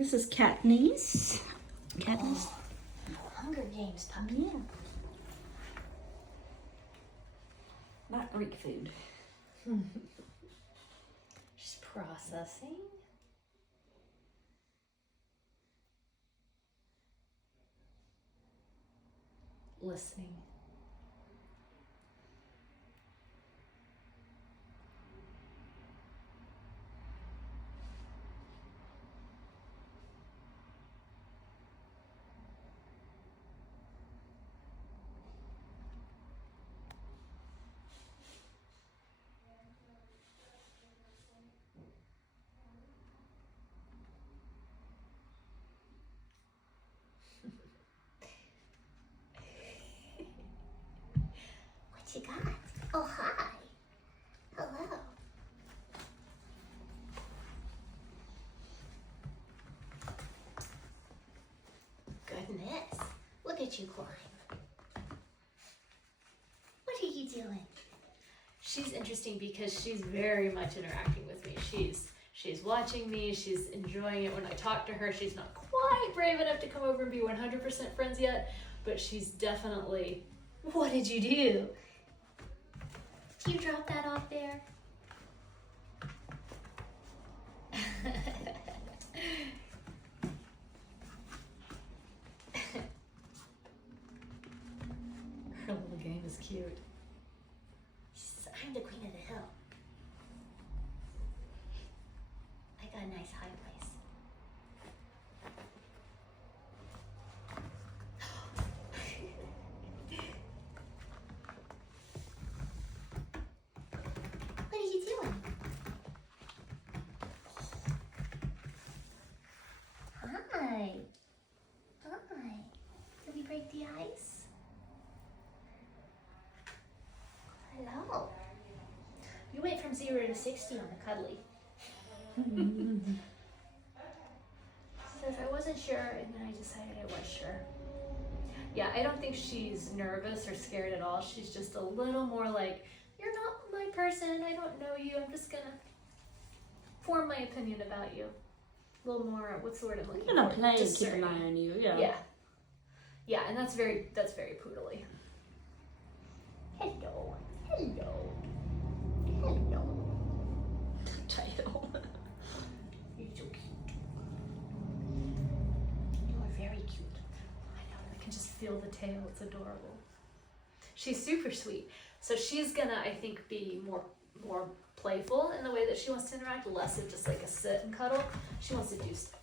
This is Katniss. Katniss. Oh, Hunger Games puppy. Yeah. Not Greek food. She's processing. Listening. What you got? Oh, hi. Hello. Goodness. Look at you climb. What are you doing? She's interesting because she's very much interacting with me. She's watching me. She's enjoying it when I talk to her. She's not quite brave enough to come over and be 100% friends yet, but she's definitely... What did you do? Did you drop that off there? Her little game is cute. She says, I'm the queen of the hill. I got a nice high place. What are you doing? Hi. Hi. Did we break the ice? Hello. You went from 0 to 60 on the cuddly. Says I wasn't sure, and then I decided I was sure. Yeah, I don't think she's nervous or scared at all. She's just a little more like, you're not my person. I don't know you. I'm just gonna form my opinion about you. A little more. What's the word I'm looking for? I'm gonna play and keep Discerning. an eye on you. Yeah. Yeah. Yeah, and that's very poodly. Hello. Hello. Hello. Title. You're so cute. You are very cute. I know. I can just feel the tail. It's adorable. She's super sweet. So she's gonna, I think, be more playful in the way that she wants to interact, less of just like a sit and cuddle. She wants to do stuff.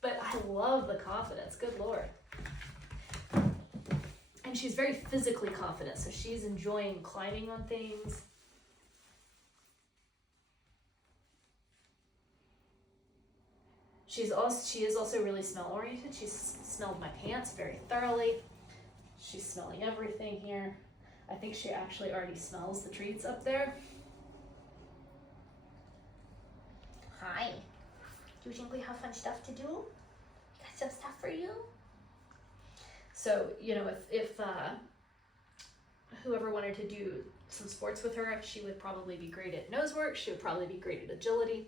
But I love the confidence. Good Lord. And she's very physically confident, so she's enjoying climbing on things. She is also really smell oriented. She's smelled my pants very thoroughly. She's smelling everything here. I think she actually already smells the treats up there. Hi. Do you think we have fun stuff to do? Got some stuff for you? So, you know, if whoever wanted to do some sports with her, she would probably be great at nose work. She would probably be great at agility.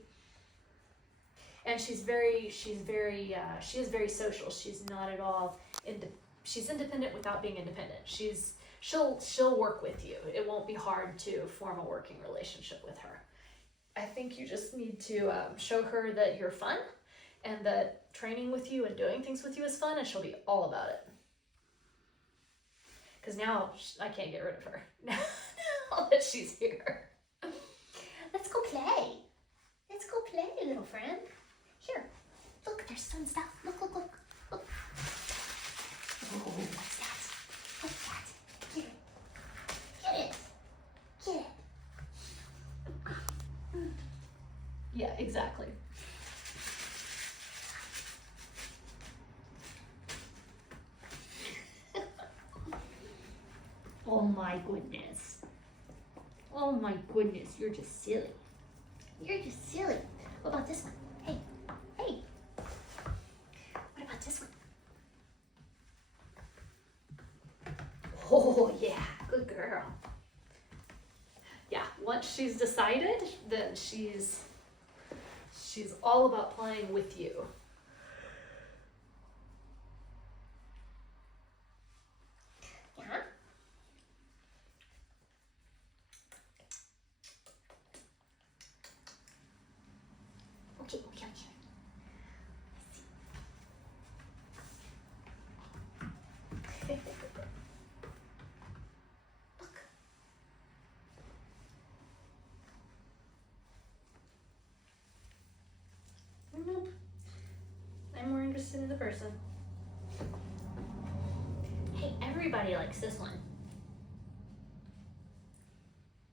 And she is very social. She's not at all, she's independent without being independent. She'll work with you. It won't be hard to form a working relationship with her. I think you just need to show her that you're fun and that training with you and doing things with you is fun, and she'll be all about it. Because now I can't get rid of her, now that she's here. Let's go play. Let's go play, little friend. Here, look, there's some stuff. Look. Oh, what's that? What's that? Get it. Get it. Get it. Yeah, exactly. Oh my goodness. Oh my goodness, you're just silly. You're just silly. What about this one? Hey. What about this one? Oh yeah, good girl. Yeah, once she's decided, then she's all about playing with you. interested in the person. Hey, everybody likes this one.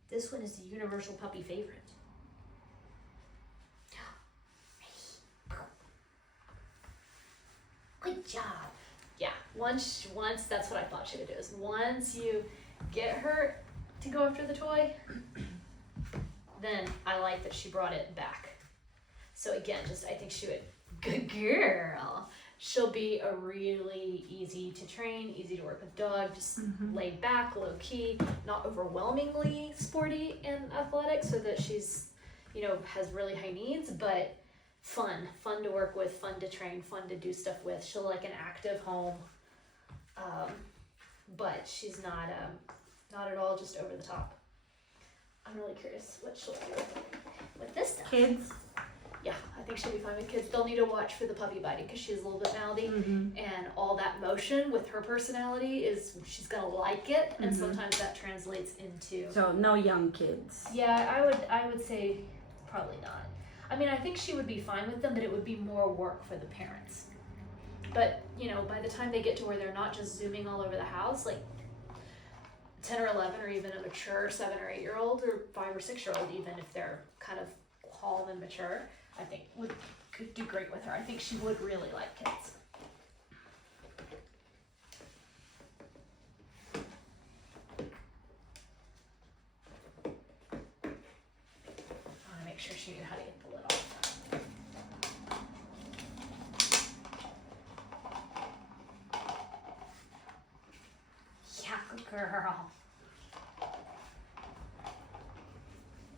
This one is the universal puppy favorite. Good job. Yeah, once that's what I thought she would do, is once you get her to go after the toy, then I like that she brought it back. So again, I think she would, good girl. She'll be a really easy to train, easy to work with dog, just laid back, low key, not overwhelmingly sporty and athletic, so that she's, has really high needs, but fun to work with, fun to train, fun to do stuff with. She'll like an active home, but she's not at all just over the top. I'm really curious what she'll do with this stuff. Kids. Yeah, I think she'll be fine with kids. They'll need to watch for the puppy biting because she's a little bit mouthy, and all that motion with her personality is she's gonna like it, and sometimes that translates into. So no young kids. Yeah, I would say probably not. I mean, I think she would be fine with them, but it would be more work for the parents. But by the time they get to where they're not just zooming all over the house, like 10 or 11, or even a mature 7 or 8-year-old, or 5 or 6-year-old, even if they're kind of calm and mature, I think could do great with her. I think she would really like kids. I want to make sure she knew how to get the lid off. Yeah, good girl.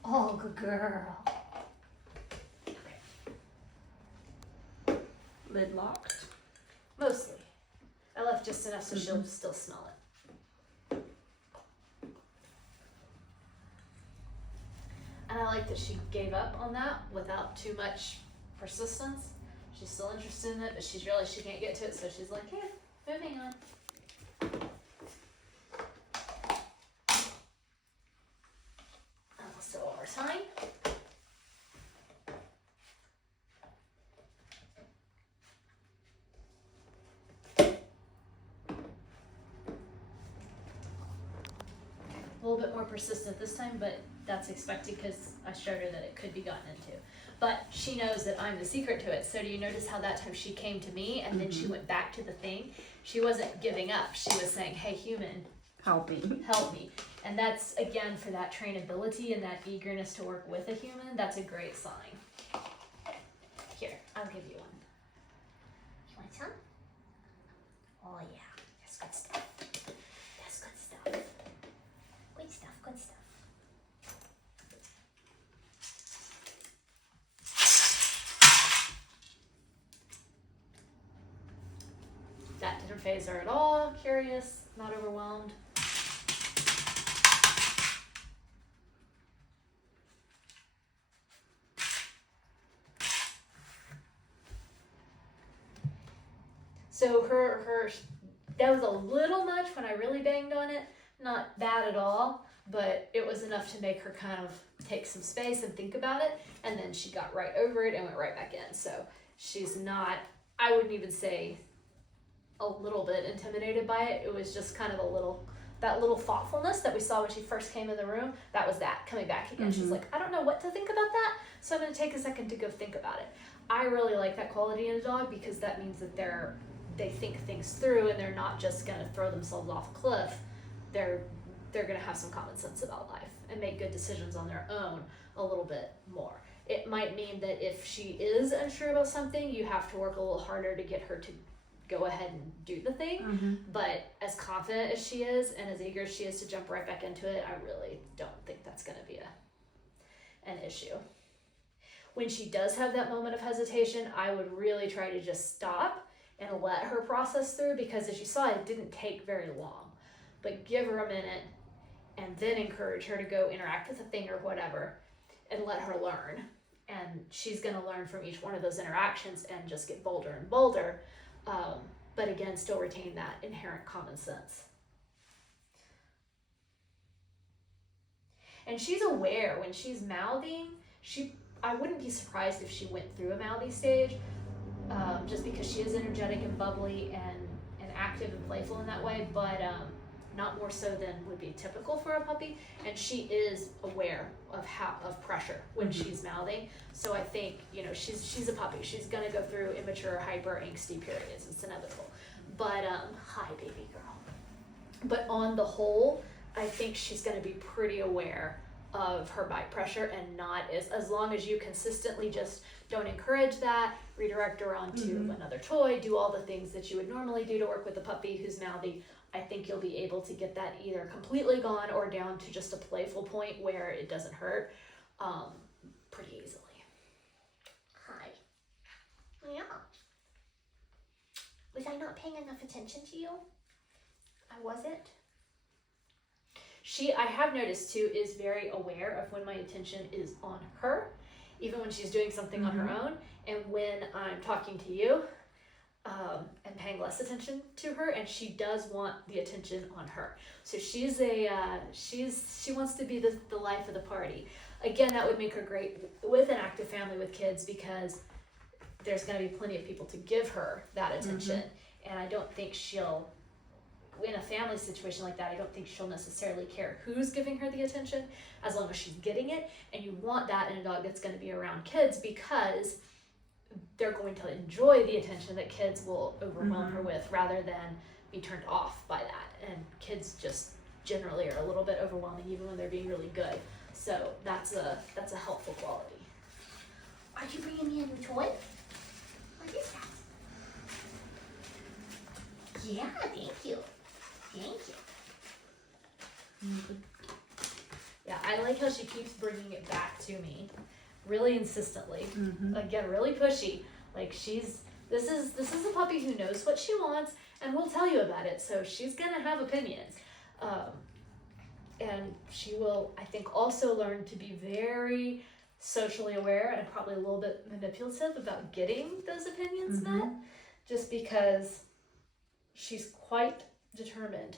Oh, good girl. Lid locked. Mostly. I left just enough so she'll still smell it. And I like that she gave up on that without too much persistence. She's still interested in it, but she's realized she can't get to it, so she's like, yeah, moving on. And we'll still one more time. A little bit more persistent this time, but that's expected because I showed her that it could be gotten into. But she knows that I'm the secret to it. So do you notice how that time she came to me and then she went back to the thing? She wasn't giving up. She was saying, hey, human, Help me. help me. And that's, again, for that trainability and that eagerness to work with a human, that's a great sign. Here, I'll give you one. You want some? Oh yeah, that's good stuff. That's good stuff. Good stuff, good stuff. That didn't phase her at all. Curious, not overwhelmed. So her that was a little much when I really banged on it. Not bad at all, but it was enough to make her kind of take some space and think about it. And then she got right over it and went right back in. So she's not, I wouldn't even say a little bit intimidated by it. It was just kind of that little thoughtfulness that we saw when she first came in the room. That was that coming back again. She's like, I don't know what to think about that, so I'm going to take a second to go think about it. I really like that quality in a dog because that means that they think things through and they're not just going to throw themselves off a cliff. They're going to have some common sense about life and make good decisions on their own a little bit more. It might mean that if she is unsure about something, you have to work a little harder to get her to go ahead and do the thing. But as confident as she is and as eager as she is to jump right back into it, I really don't think that's going to be an issue. When she does have that moment of hesitation, I would really try to just stop and let her process through, because as you saw, it didn't take very long. But give her a minute and then encourage her to go interact with a thing or whatever and let her learn. And she's going to learn from each one of those interactions and just get bolder and bolder. But again, still retain that inherent common sense. And she's aware when she's mouthing, I wouldn't be surprised if she went through a mouthy stage, just because she is energetic and bubbly and active and playful in that way, but not more so than would be typical for a puppy. And she is aware of pressure when she's mouthing. So I think, you know, she's a puppy. She's gonna go through immature, hyper angsty periods. It's inevitable. But hi, baby girl. But on the whole, I think she's gonna be pretty aware of her bite pressure, and not as long as you consistently just don't encourage that, redirect her onto another toy, do all the things that you would normally do to work with a puppy who's mouthy. I think you'll be able to get that either completely gone or down to just a playful point where it doesn't hurt pretty easily. Hi. Yeah. Was I not paying enough attention to you? I wasn't. She, I have noticed too, is very aware of when my attention is on her, even when she's doing something on her own, and when I'm talking to you, and paying less attention to her, and she does want the attention on her. So she's she wants to be the life of the party. Again, that would make her great with an active family with kids, because there's going to be plenty of people to give her that attention, and I don't think she'll, in a family situation like that, I don't think she'll necessarily care who's giving her the attention, as long as she's getting it. And you want that in a dog that's going to be around kids, because they're going to enjoy the attention that kids will overwhelm her with, rather than be turned off by that. And kids just generally are a little bit overwhelming, even when they're being really good. So that's a helpful quality. Are you bringing me a new toy? What is that? Yeah, thank you. Thank you. Yeah, I like how she keeps bringing it back to me, really insistently. Again, really pushy. Like this is a puppy who knows what she wants and will tell you about it. So she's gonna have opinions, and she will, I think, also learn to be very socially aware and probably a little bit manipulative about getting those opinions met, just because she's quite determined,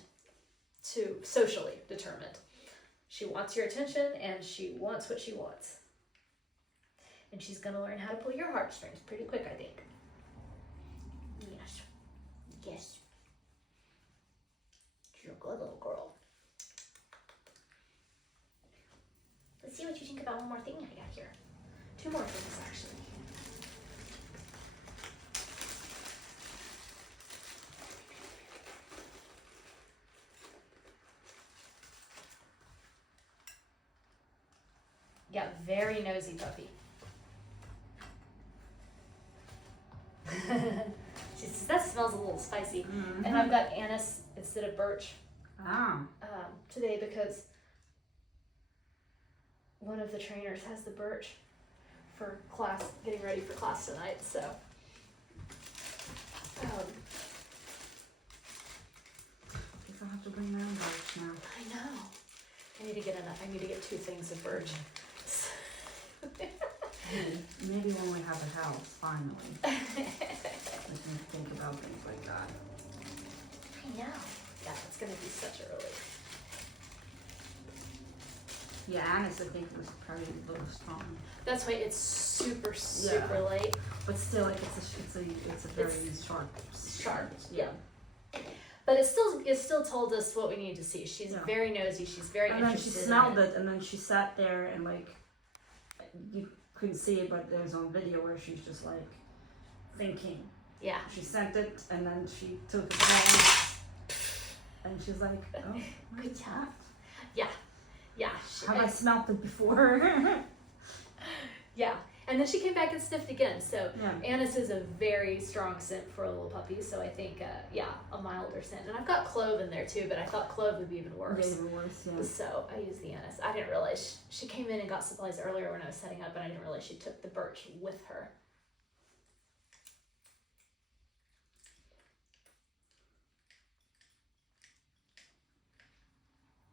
socially determined. She wants your attention, and she wants what she wants. And she's gonna learn how to pull your heartstrings pretty quick, I think. Yes. Yes. You're a good little girl. Let's see what you think about one more thing I got here. Two more things, actually. Yeah, very nosy puppy. She says, that smells a little spicy. And I've got anise instead of birch today, because one of the trainers has the birch for class, getting ready for class tonight. So I guess I'll have to bring my own birch now. I know. I need to get enough. I need to get 2 things of birch. Maybe when we have a house, finally, we can think about things like that. I know. Yeah, it's gonna be such a relief. Yeah, anise, I think, was probably a little strong, That's why it's super late. but still, like it's a very sharp. Yeah. But it still told us what we needed to see. She's very nosy. She's very And then she interested smelled in it, and then she sat there, and like you couldn't see it, but there's on video where she's just like thinking. Yeah. She sent it, and then she took it home, and she's like, "Oh, Good job. Yeah. have I smelled it before?" Yeah. And then she came back and sniffed again. So Yeah. anise is a very strong scent for a little puppy. So I think, a milder scent. And I've got clove in there too, but I thought clove would be even worse. Even worse, yeah. So I used the anise. I didn't realize she came in and got supplies earlier when I was setting up, and I didn't realize she took the birch with her.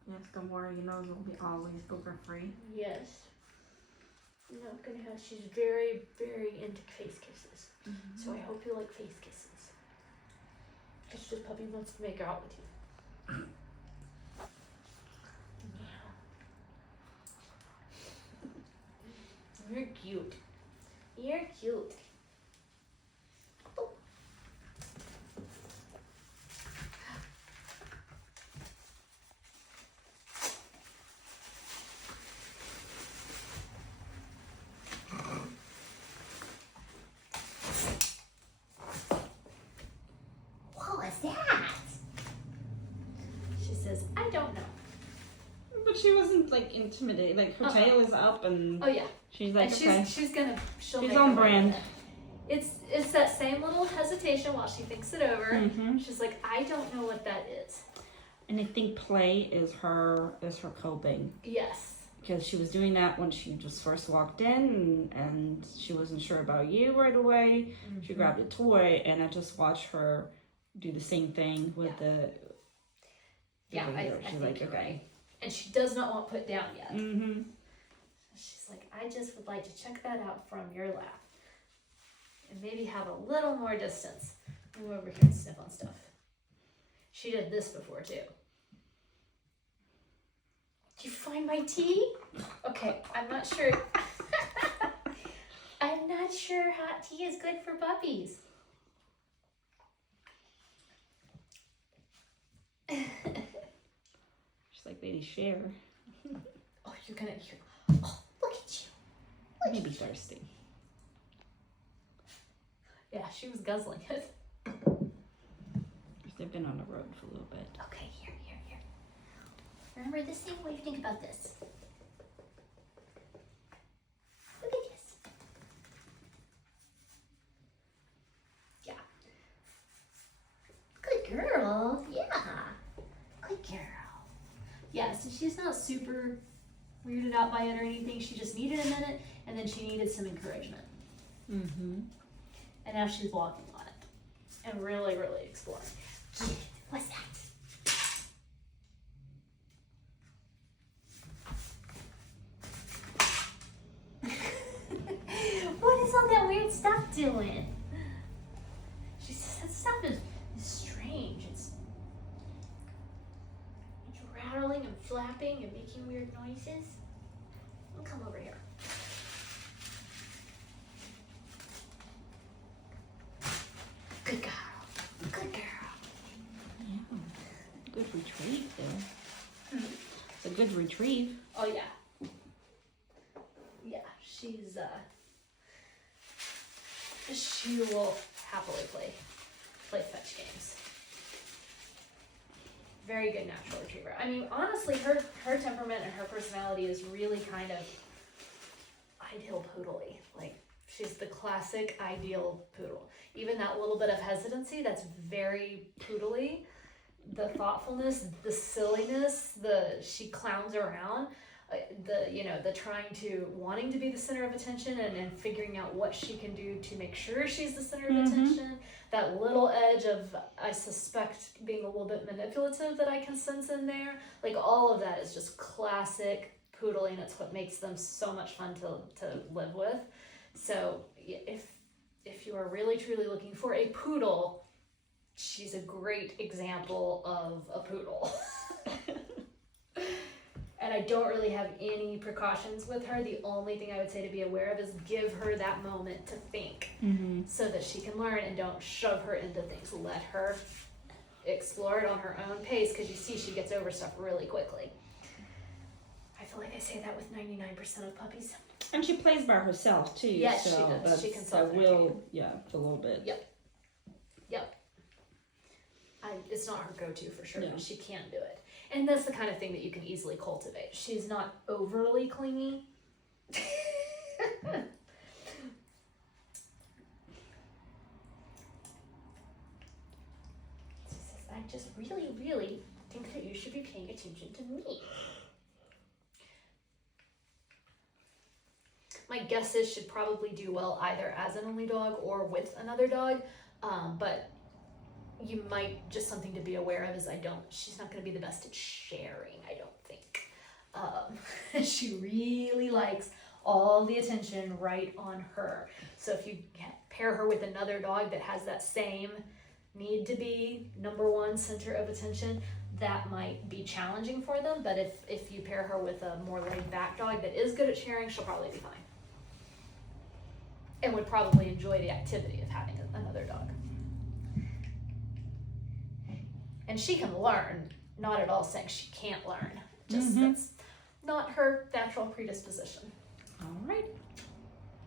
Yes, don't worry, you know, you'll be always booger free. Yes. I'm not gonna have. She's very, very into face kisses. So I hope you like face kisses. It's just puppy wants to make out with you. You're cute. You're cute. sounds like intimidating. Like her Uh-uh. tail is up and Oh yeah, she's like, and okay. she'll She's make on her way brand. with it. It's that same little hesitation while she thinks it over. Mm-hmm. She's like, I don't know what that is. And I think play is her coping. Yes. Because she was doing that when she just first walked in and she wasn't sure about you right away. Mm-hmm. She grabbed a toy and I just watched her do the same thing with the Yeah, I video. think She's like, you're okay. right. And she does not want put down yet. Mm-hmm. She's like, I just would like to check that out from your lap. And maybe have a little more distance. Move over here and sniff on stuff. She did this before too. Did you find my tea? Okay, I'm not sure. I'm not sure hot tea is good for puppies. She's like, lady, share. Oh, you're gonna. Oh, look at you. Maybe thirsty. Yeah, she was guzzling it. They've been on the road for a little bit. Okay, here. Remember this thing? What do you think about this? Look at this. Yeah. Good girl. Yeah. Good girl. Yeah, so she's not super weirded out by it or anything. She just needed a minute, and then she needed some encouragement. Mm-hmm. And now she's walking on it and really, really exploring. What's that? What is all that weird stuff doing? She says that stuff is strange. It's rattling and flapping and making weird noises. I'll come over here. Good girl. Good girl. Yeah. Good retrieve there. Hmm. It's a good retrieve. Oh yeah. Yeah, she's she will happily play fetch games. Very good natural retriever. I mean, honestly, her temperament and her personality is really kind of ideal poodle-y. Like, she's the classic ideal poodle. Even that little bit of hesitancy, that's very poodle-y. The thoughtfulness, the silliness, she clowns around, the wanting to be the center of attention and figuring out what she can do to make sure she's the center of attention. That little edge of, I suspect, being a little bit manipulative that I can sense in there. Like, all of that is just classic poodle-y, and it's what makes them so much fun to live with. So if you are really truly looking for a poodle, she's a great example of a poodle. And I don't really have any precautions with her. The only thing I would say to be aware of is give her that moment to think, so that she can learn, and don't shove her into things. Let her explore it on her own pace, because you see she gets over stuff really quickly. I feel like I say that with 99% of puppies. And she plays by herself too. Yes, so she does. that's- She consults I her will, yeah, a little bit. Yep. It's not her go-to for sure, Yeah. but she can do it. And that's the kind of thing that you can easily cultivate. She's not overly clingy. She says, I just really, really think that you should be paying attention to me. My guess is she'd probably do well either as an only dog or with another dog, but you might, just something to be aware of is she's not going to be the best at sharing, I don't think. She really likes all the attention right on her. So if you pair her with another dog that has that same need to be number one center of attention, that might be challenging for them. But if you pair her with a more laid back dog that is good at sharing, she'll probably be fine. And would probably enjoy the activity of having another dog. And she can learn, not at all saying she can't learn. Just that's not her natural predisposition. All right.